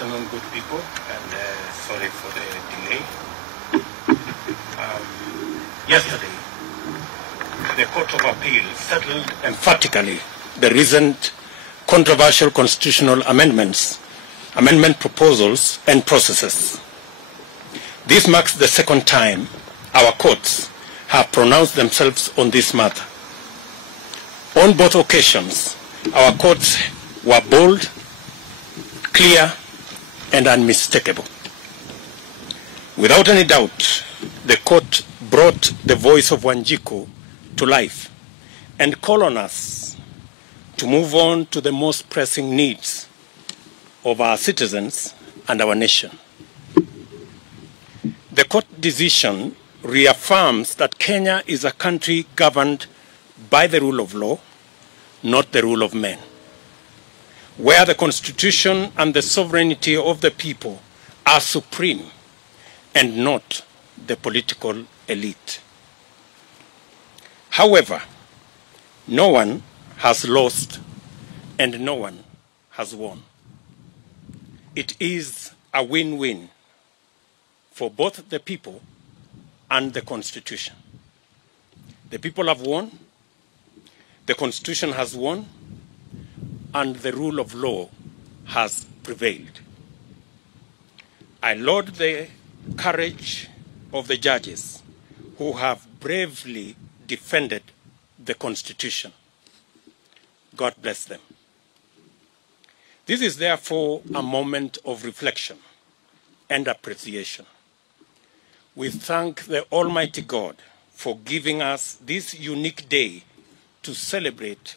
afternoon, good people, and sorry for the delay. Yesterday, the Court of Appeal settled emphatically the recent controversial constitutional amendment proposals and processes. This marks the second time our courts have pronounced themselves on this matter. On both occasions, our courts were bold, clear, and unmistakable. Without any doubt, the court brought the voice of Wanjiku to life and called on us to move on to the most pressing needs of our citizens and our nation. The court decision reaffirms that Kenya is a country governed by the rule of law, not the rule of men, where the Constitution and the sovereignty of the people are supreme and not the political elite. However, no one has lost and no one has won. It is a win-win for both the people and the Constitution. The people have won, the Constitution has won, and the rule of law has prevailed. I laud the courage of the judges who have bravely defended the Constitution. God bless them. This is therefore a moment of reflection and appreciation. We thank the Almighty God for giving us this unique day to celebrate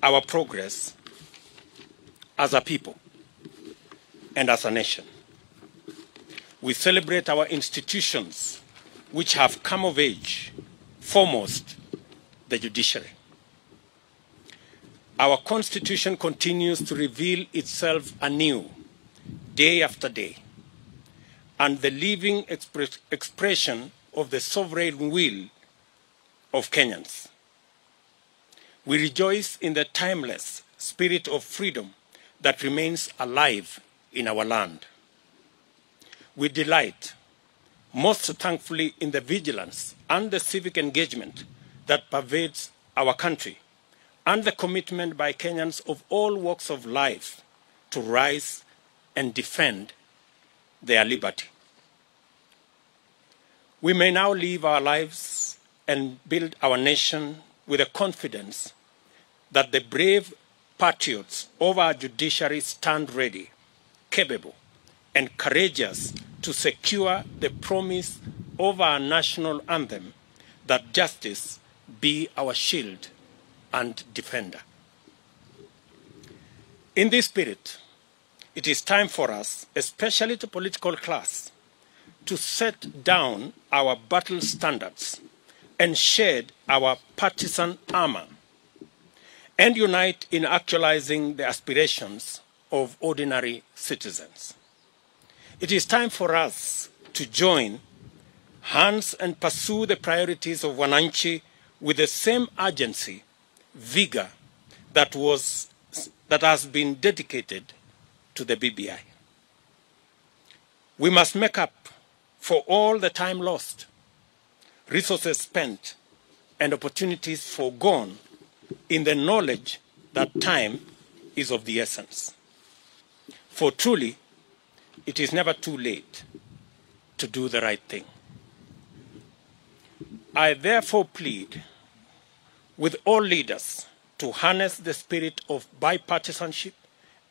our progress as a people and as a nation. We celebrate our institutions which have come of age, foremost the judiciary. Our Constitution continues to reveal itself anew, day after day, and the living expression of the sovereign will of Kenyans. We rejoice in the timeless spirit of freedom that remains alive in our land. We delight, most thankfully, in the vigilance and the civic engagement that pervades our country, and the commitment by Kenyans of all walks of life to rise and defend their liberty. We may now live our lives and build our nation with the confidence that the brave patriots of our judiciary stand ready, capable, and courageous to secure the promise of our national anthem that justice be our shield and defender. In this spirit, it is time for us, especially the political class, to set down our battle standards and shed our partisan armor and unite in actualizing the aspirations of ordinary citizens. It is time for us to join hands and pursue the priorities of Wananchi with the same urgency, vigor that has been dedicated to the BBI. We must make up for all the time lost, resources spent, and opportunities foregone in the knowledge that time is of the essence. For truly, it is never too late to do the right thing. I therefore plead with all leaders to harness the spirit of bipartisanship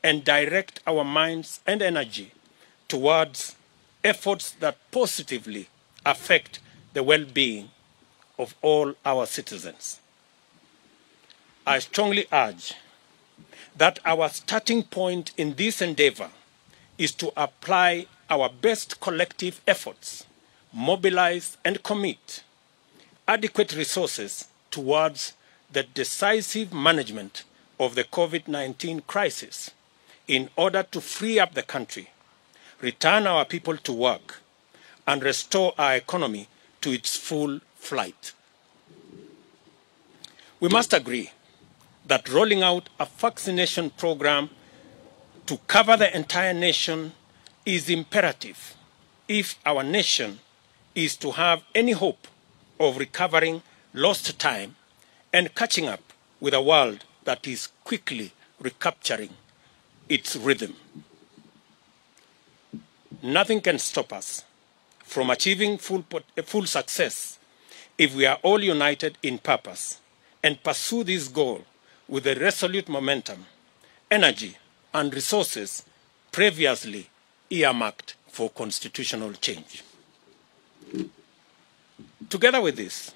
and direct our minds and energy towards efforts that positively affect the well-being of all our citizens. I strongly urge that our starting point in this endeavor is to apply our best collective efforts, mobilize and commit adequate resources towards the decisive management of the COVID-19 crisis in order to free up the country, return our people to work, and restore our economy to its full flight. We must agree that rolling out a vaccination program to cover the entire nation is imperative if our nation is to have any hope of recovering lost time and catching up with a world that is quickly recapturing its rhythm. Nothing can stop us from achieving full success if we are all united in purpose and pursue this goal with the resolute momentum, energy, and resources previously earmarked for constitutional change. Together with this,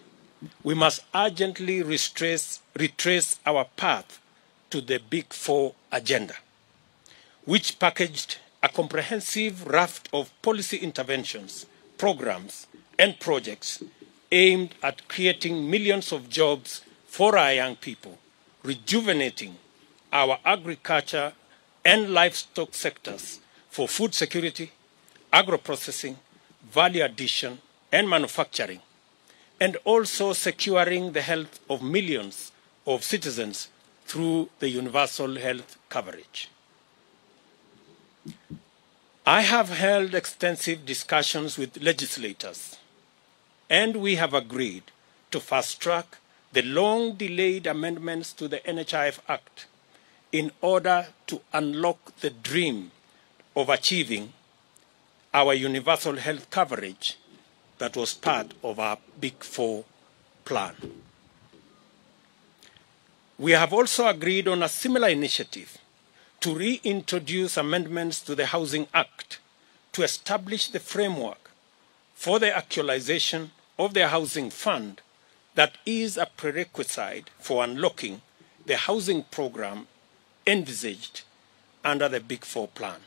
we must urgently retrace our path to the Big Four agenda, which packaged a comprehensive raft of policy interventions, programs, and projects aimed at creating millions of jobs for our young people, rejuvenating our agriculture and livestock sectors for food security, agro-processing, value addition, and manufacturing, and also securing the health of millions of citizens through the universal health coverage. I have held extensive discussions with legislators, and we have agreed to fast-track the long-delayed amendments to the NHIF Act in order to unlock the dream of achieving our universal health coverage that was part of our Big Four plan. We have also agreed on a similar initiative to reintroduce amendments to the Housing Act to establish the framework for the actualization of the housing fund that is a prerequisite for unlocking the housing program envisaged under the Big Four plan.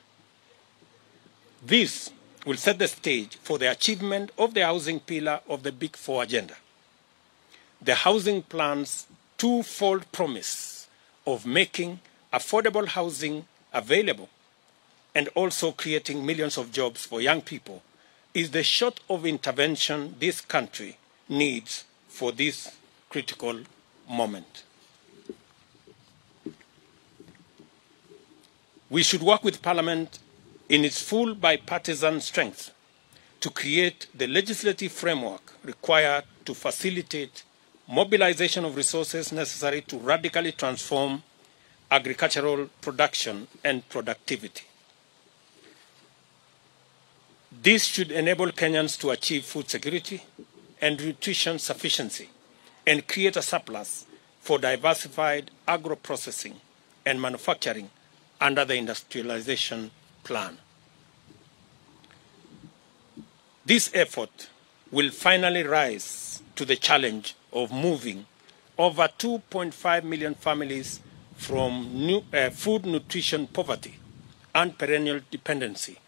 This will set the stage for the achievement of the housing pillar of the Big Four agenda. The housing plan's twofold promise of making affordable housing available and also creating millions of jobs for young people is the sort of intervention this country needs for this critical moment. We should work with Parliament in its full bipartisan strength to create the legislative framework required to facilitate mobilization of resources necessary to radically transform agricultural production and productivity. This should enable Kenyans to achieve food security and nutrition sufficiency and create a surplus for diversified agro-processing and manufacturing under the industrialization plan. This effort will finally rise to the challenge of moving over 2.5 million families from food nutrition poverty and perennial dependency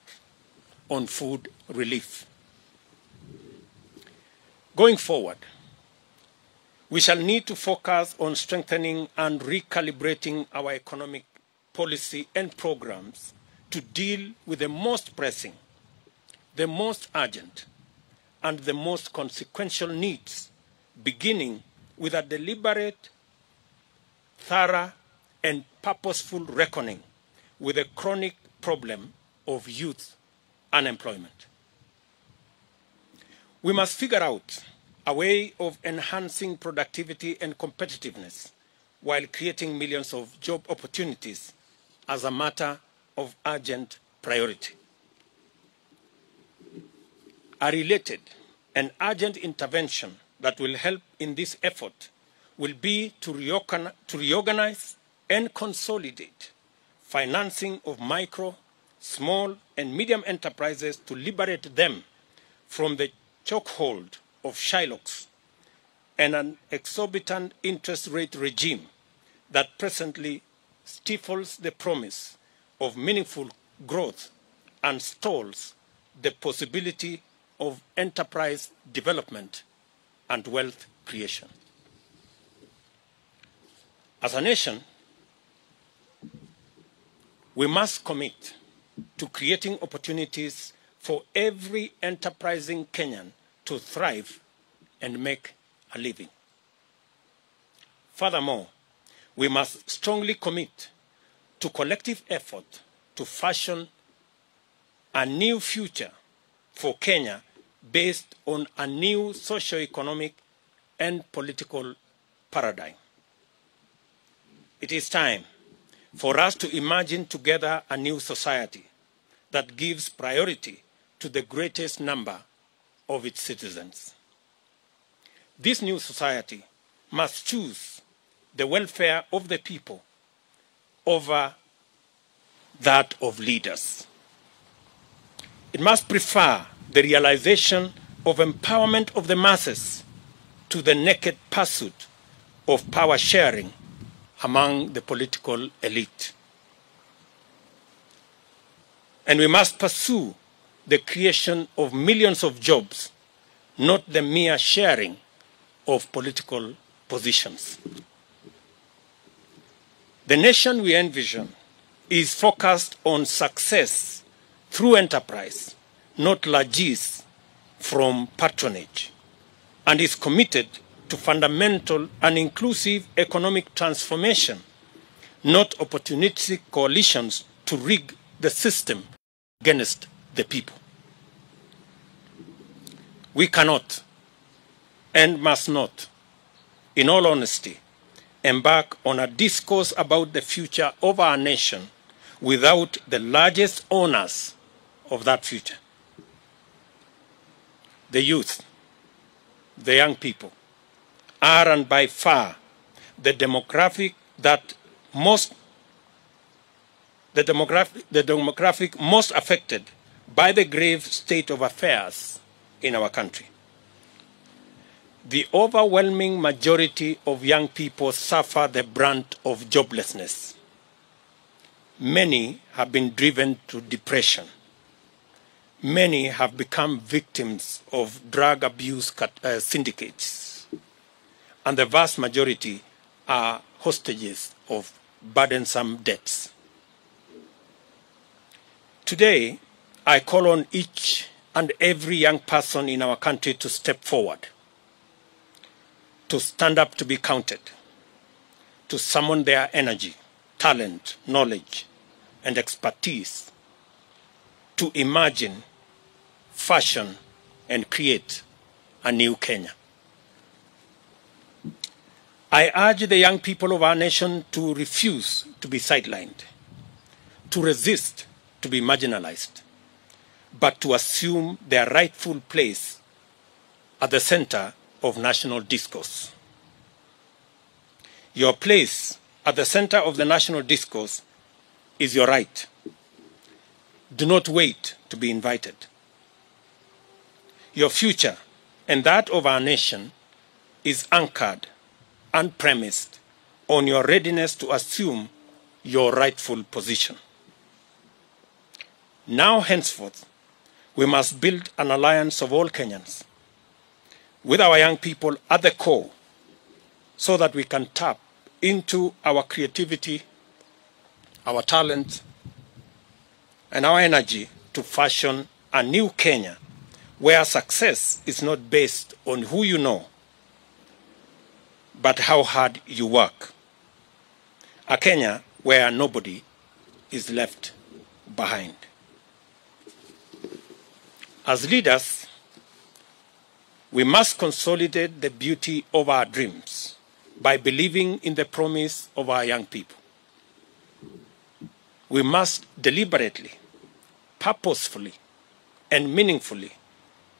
on food relief. Going forward, we shall need to focus on strengthening and recalibrating our economic policy and programs to deal with the most pressing, the most urgent, and the most consequential needs, beginning with a deliberate, thorough, and purposeful reckoning with the chronic problem of youth unemployment. We must figure out a way of enhancing productivity and competitiveness while creating millions of job opportunities as a matter of urgent priority. A related and urgent intervention that will help in this effort will be to reorganize and consolidate financing of micro, small, and medium enterprises to liberate them from the chokehold of Shylocks and an exorbitant interest rate regime that presently stifles the promise of meaningful growth and stalls the possibility of enterprise development and wealth creation. As a nation, we must commit to creating opportunities for every enterprising Kenyan to thrive and make a living. Furthermore, we must strongly commit to collective effort to fashion a new future for Kenya based on a new socio-economic and political paradigm. It is time for us to imagine together a new society that gives priority to the greatest number of its citizens. This new society must choose the welfare of the people over that of leaders. It must prefer the realization of empowerment of the masses to the naked pursuit of power sharing among the political elite. And we must pursue the creation of millions of jobs, not the mere sharing of political positions. The nation we envision is focused on success through enterprise, not largesse from patronage, and is committed to fundamental and inclusive economic transformation, not opportunistic coalitions to rig the system against the people. We cannot and must not, in all honesty, embark on a discourse about the future of our nation without the largest owners of that future: the youth, the young people, are and by far the demographic most affected by the grave state of affairs in our country. The overwhelming majority of young people suffer the brunt of joblessness. Many have been driven to depression. Many have become victims of drug abuse syndicates. And the vast majority are hostages of burdensome debts. Today, I call on each and every young person in our country to step forward, to stand up to be counted, to summon their energy, talent, knowledge, and expertise to imagine, fashion, and create a new Kenya. I urge the young people of our nation to refuse to be sidelined, to resist to be marginalized, but to assume their rightful place at the center of national discourse. Your place at the center of the national discourse is your right. Do not wait to be invited. Your future and that of our nation is anchored and premised on your readiness to assume your rightful position. Now, henceforth, we must build an alliance of all Kenyans, with our young people at the core, so that we can tap into our creativity, our talent, and our energy to fashion a new Kenya where success is not based on who you know, but how hard you work. A Kenya where nobody is left behind. As leaders, we must consolidate the beauty of our dreams by believing in the promise of our young people. We must deliberately, purposefully, and meaningfully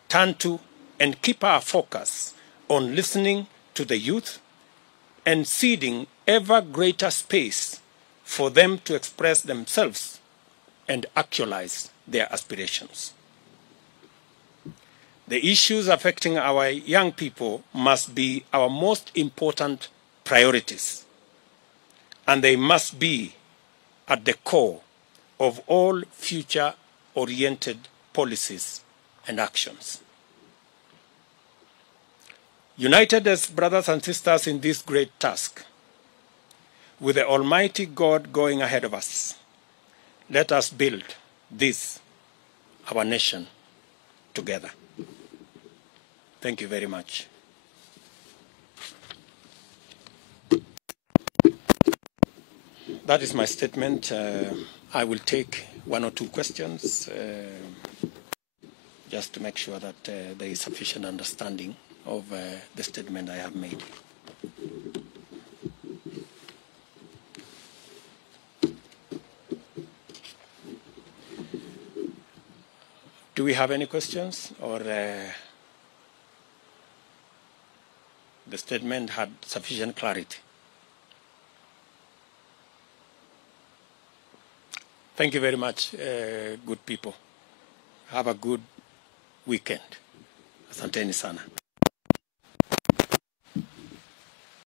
turn to and keep our focus on listening to the youth and ceding ever greater space for them to express themselves and actualize their aspirations. The issues affecting our young people must be our most important priorities, and they must be at the core of all future-oriented policies and actions. United as brothers and sisters in this great task, with the Almighty God going ahead of us, let us build this, our nation, together. Thank you very much. That is my statement. I will take one or two questions, just to make sure that there is sufficient understanding of the statement I have made. Do we have any questions, or the statement had sufficient clarity? Thank you very much, good people. Have a good weekend. Asanteni sana.